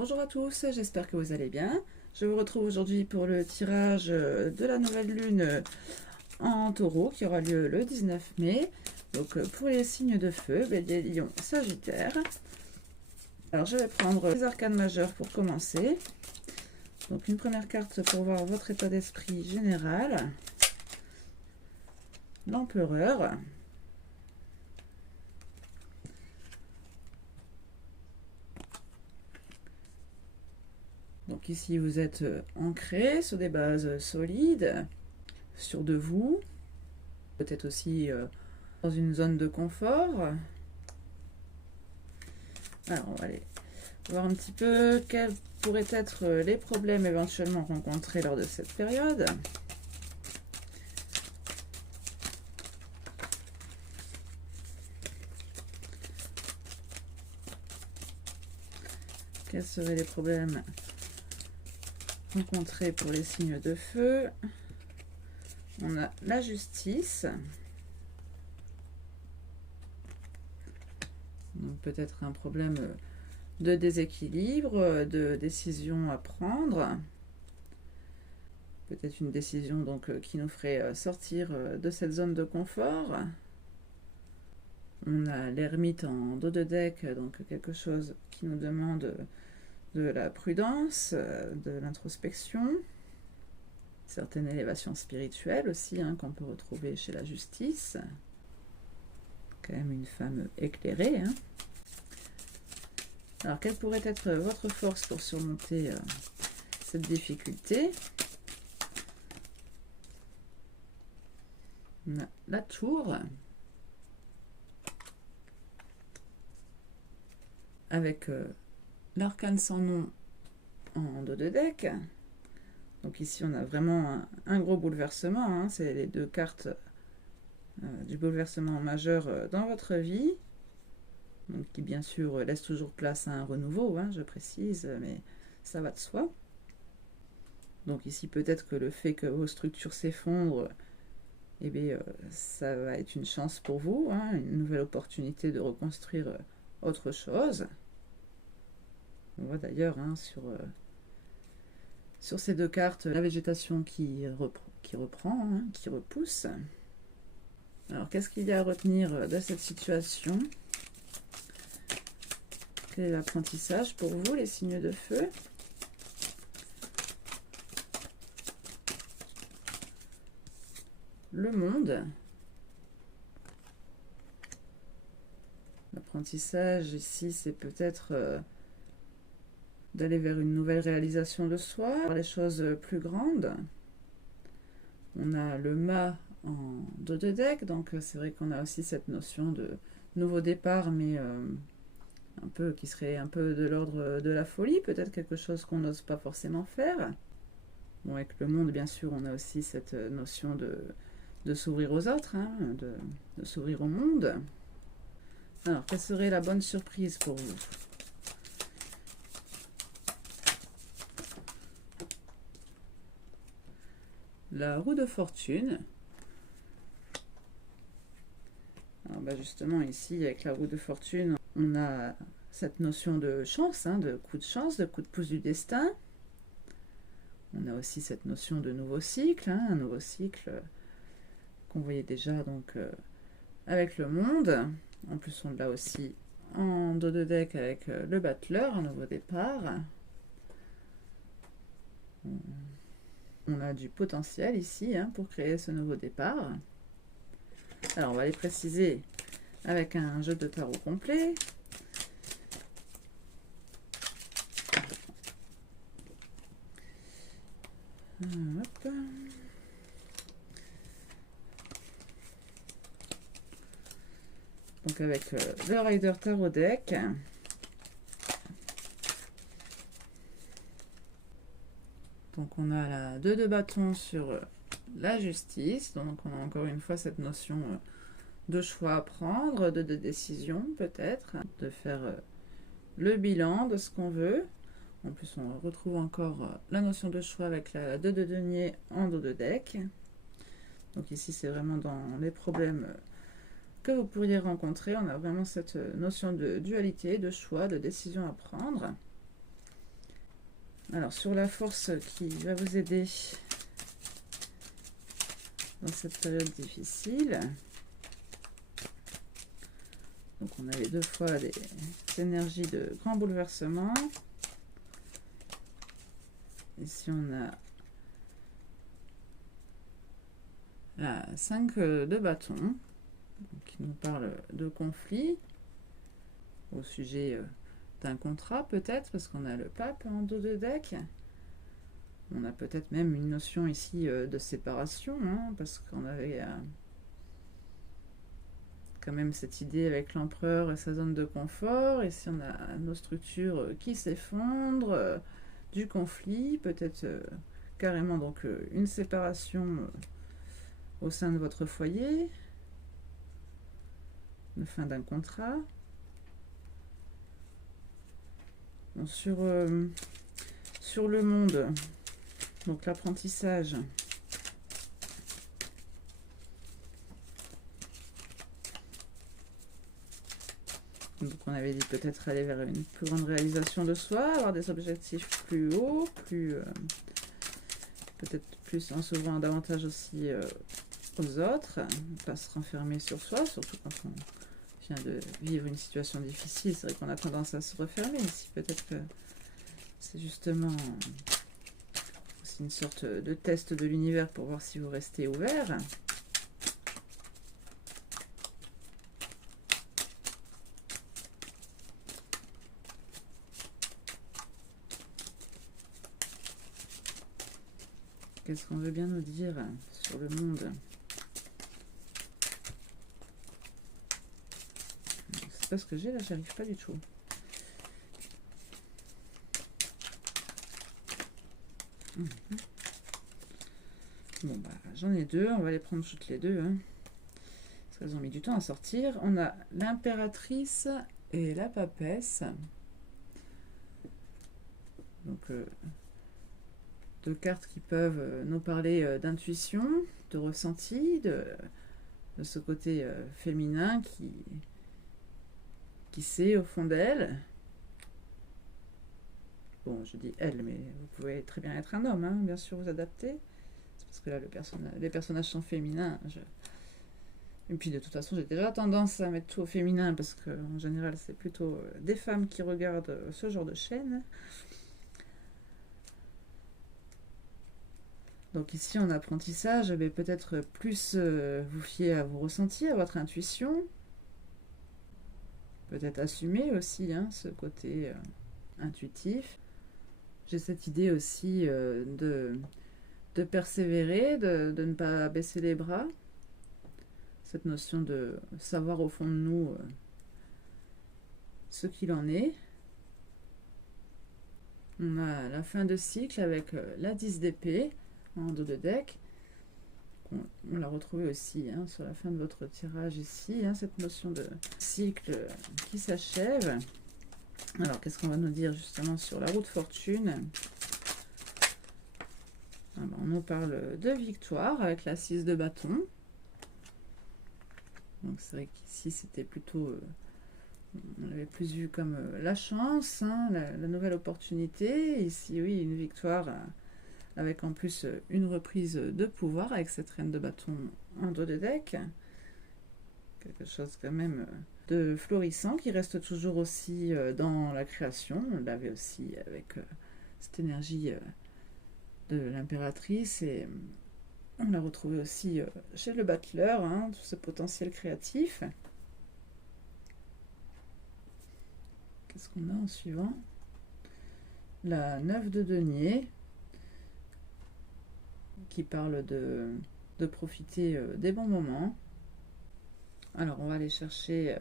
Bonjour à tous, j'espère que vous allez bien. Je vous retrouve aujourd'hui pour le tirage de la nouvelle lune en taureau qui aura lieu le 19 mai. Donc pour les signes de feu, Bélier, Lion, Sagittaire. Alors je vais prendre les arcanes majeures pour commencer. Donc une première carte pour voir votre état d'esprit général. L'empereur. Donc ici vous êtes ancré sur des bases solides, sûr de vous, peut-être aussi dans une zone de confort. Alors on va aller voir un petit peu quels pourraient être les problèmes éventuellement rencontrés lors de cette période. Quels seraient les problèmes rencontrés pour les signes de feu? On a la justice. Donc peut-être un problème de déséquilibre, de décision à prendre. Peut-être une décision donc qui nous ferait sortir de cette zone de confort. On a l'ermite en dos de deck, donc quelque chose qui nous demande de la prudence, de l'introspection, certaines élévations spirituelles aussi qu'on peut retrouver chez la justice. Quand même une femme éclairée. Alors quelle pourrait être votre force pour surmonter cette difficulté? On a la tour avec l'arcane sans nom en dos de deck. Donc ici on a vraiment un gros bouleversement, c'est les deux cartes du bouleversement majeur dans votre vie, donc qui bien sûr laisse toujours place à un renouveau, je précise, mais ça va de soi. Donc ici peut-être que le fait que vos structures s'effondrent, ça va être une chance pour vous, une nouvelle opportunité de reconstruire autre chose. On voit d'ailleurs sur ces deux cartes la végétation qui reprend, qui repousse. Alors qu'est-ce qu'il y a à retenir de cette situation? Quel est l'apprentissage pour vous, les signes de feu? Le monde. L'apprentissage ici, c'est peut-être d'aller vers une nouvelle réalisation de soi, vers les choses plus grandes. On a le mât en dos de deck, donc c'est vrai qu'on a aussi cette notion de nouveau départ, mais un peu qui serait un peu de l'ordre de la folie, peut-être quelque chose qu'on n'ose pas forcément faire. Bon, avec le monde, bien sûr, on a aussi cette notion de s'ouvrir aux autres, de s'ouvrir au monde. Alors, quelle serait la bonne surprise pour vous? La roue de fortune. Alors justement ici avec la roue de fortune, on a cette notion de chance, de coup de chance, de coup de pouce du destin. On a aussi cette notion de nouveau cycle, un nouveau cycle qu'on voyait déjà donc avec le monde. En plus on l'a aussi en dos de deck avec le battleur, un nouveau départ. On a du potentiel ici pour créer ce nouveau départ. Alors on va les préciser avec un jeu de tarot complet. Hop. Donc avec le Rider Tarot Deck. Donc on a la 2 de bâton sur la justice, donc on a encore une fois cette notion de choix à prendre, de décision peut-être, de faire le bilan de ce qu'on veut. En plus on retrouve encore la notion de choix avec la 2 de denier en dos de deck. Donc ici c'est vraiment dans les problèmes que vous pourriez rencontrer, on a vraiment cette notion de dualité, de choix, de décision à prendre. Alors, sur la force qui va vous aider dans cette période difficile. Donc, on avait 2 fois des énergies de grand bouleversement. Ici, on a la 5 de bâton, qui nous parle de conflit au sujet d'un contrat peut-être, parce qu'on a le pape en dos de deck. On a peut-être même une notion ici de séparation, hein, parce qu'on avait quand même cette idée avec l'empereur et sa zone de confort. Ici on a nos structures qui s'effondrent, du conflit, peut-être carrément donc une séparation au sein de votre foyer, la fin d'un contrat. Bon, sur le monde, donc l'apprentissage. Donc on avait dit peut-être aller vers une plus grande réalisation de soi, avoir des objectifs plus hauts, peut-être plus en s'ouvrant davantage aussi aux autres, pas se renfermer sur soi, surtout quand on vient de vivre une situation difficile. C'est vrai qu'on a tendance à se refermer ici. Peut-être que c'est justement aussi une sorte de test de l'univers pour voir si vous restez ouvert. Qu'est-ce qu'on veut bien nous dire sur le monde? C'est pas ce que j'ai là, j'arrive pas du tout. Bon bah j'en ai 2, on va les prendre toutes les 2. Hein. Parce qu'elles ont mis du temps à sortir. On a l'impératrice et la papesse. Donc 2 cartes qui peuvent nous parler d'intuition, de ressenti, de ce côté féminin qui sait au fond d'elle. Bon, je dis elle, mais vous pouvez très bien être un homme, hein, bien sûr, vous adapter. C'est parce que là, les personnages sont féminins. Et puis, de toute façon, j'ai déjà tendance à mettre tout au féminin, parce qu'en général, c'est plutôt des femmes qui regardent ce genre de chaîne. Donc ici, en apprentissage, peut-être plus vous fier à vos ressentis, à votre intuition. Peut-être assumer aussi hein, ce côté intuitif. J'ai cette idée aussi de persévérer, de ne pas baisser les bras. Cette notion de savoir au fond de nous ce qu'il en est. On a la fin de cycle avec la 10 d'épée en dos de deck. On l'a retrouvé aussi hein, sur la fin de votre tirage ici, hein, cette notion de cycle qui s'achève. Alors, qu'est-ce qu'on va nous dire justement sur la roue de fortune? Alors, on nous parle de victoire avec la 6 de bâton. Donc, c'est vrai qu'ici, c'était plutôt... on l'avait plus vu comme la chance, hein, la nouvelle opportunité. Ici, oui, une victoire... avec en plus une reprise de pouvoir avec cette reine de bâton en dos de deck. Quelque chose quand même de florissant qui reste toujours aussi dans la création. On l'avait aussi avec cette énergie de l'impératrice et on l'a retrouvé aussi chez le battleur, hein, tout ce potentiel créatif. Qu'est-ce qu'on a en suivant? La 9 de denier qui parle de profiter des bons moments. Alors, on va aller chercher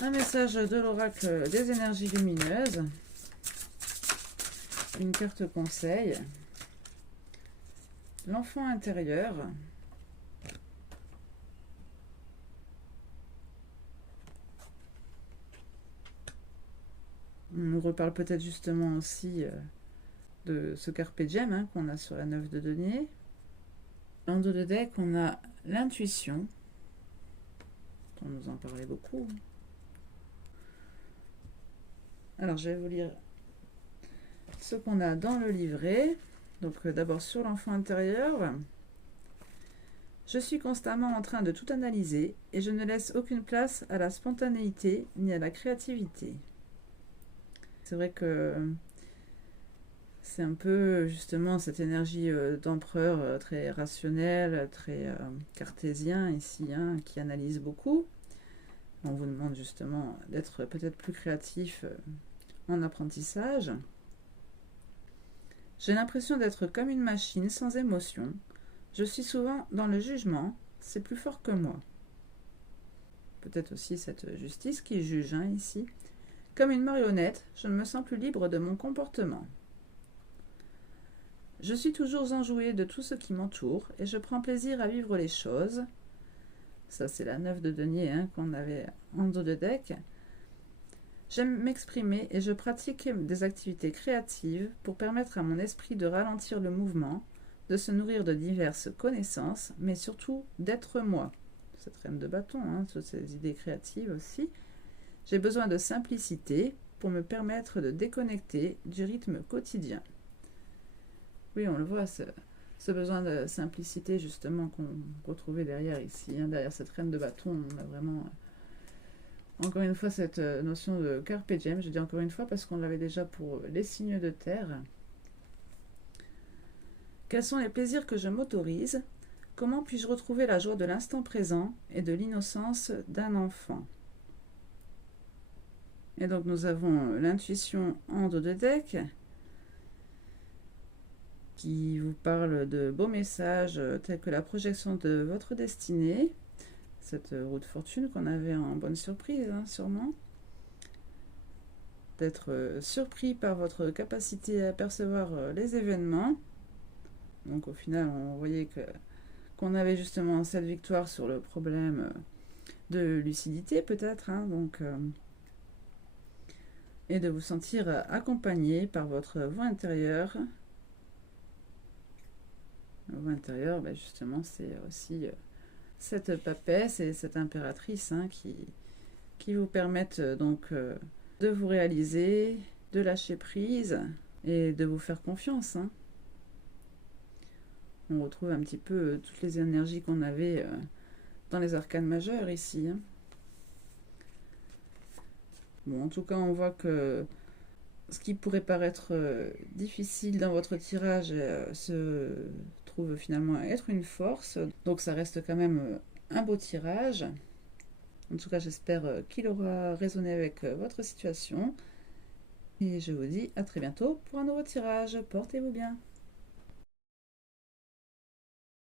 un message de l'oracle des énergies lumineuses. Une carte conseil. L'enfant intérieur. On nous reparle peut-être justement aussi de ce carpe diem hein, qu'on a sur la 9 de denier. En dos de deck, on a l'intuition. On nous en parlait beaucoup. Alors, je vais vous lire ce qu'on a dans le livret. Donc d'abord sur l'enfant intérieur. Je suis constamment en train de tout analyser et je ne laisse aucune place à la spontanéité ni à la créativité. C'est vrai que c'est un peu justement cette énergie d'empereur très rationnelle, très cartésien ici, hein, qui analyse beaucoup. On vous demande justement d'être peut-être plus créatif en apprentissage. J'ai l'impression d'être comme une machine sans émotion. Je suis souvent dans le jugement, c'est plus fort que moi. Peut-être aussi cette justice qui juge ici. Comme une marionnette, je ne me sens plus libre de mon comportement. Je suis toujours enjouée de tout ce qui m'entoure et je prends plaisir à vivre les choses. Ça, c'est la 9 de denier qu'on avait en dos de deck. J'aime m'exprimer et je pratique des activités créatives pour permettre à mon esprit de ralentir le mouvement, de se nourrir de diverses connaissances, mais surtout d'être moi. Cette reine de bâton, toutes ces idées créatives aussi. J'ai besoin de simplicité pour me permettre de déconnecter du rythme quotidien. Oui, on le voit, ce besoin de simplicité justement qu'on retrouvait derrière ici, derrière cette reine de bâton. On a vraiment, encore une fois, cette notion de carpe diem. Je dis encore une fois parce qu'on l'avait déjà pour les signes de terre. Quels sont les plaisirs que je m'autorise? Comment puis-je retrouver la joie de l'instant présent et de l'innocence d'un enfant? Et donc nous avons l'intuition en dos de deck qui vous parle de beaux messages tels que la projection de votre destinée, cette roue de fortune qu'on avait en bonne surprise sûrement, d'être surpris par votre capacité à percevoir les événements. Donc au final on voyait qu'on avait justement cette victoire sur le problème de lucidité peut-être, et de vous sentir accompagné par votre voix intérieure. La voix intérieure, justement, c'est aussi cette papesse et cette impératrice qui vous permettent donc de vous réaliser, de lâcher prise et de vous faire confiance. On retrouve un petit peu toutes les énergies qu'on avait dans les arcanes majeures ici. Bon, en tout cas, on voit que ce qui pourrait paraître difficile dans votre tirage se trouve finalement être une force. Donc ça reste quand même un beau tirage. En tout cas, j'espère qu'il aura résonné avec votre situation. Et je vous dis à très bientôt pour un nouveau tirage. Portez-vous bien.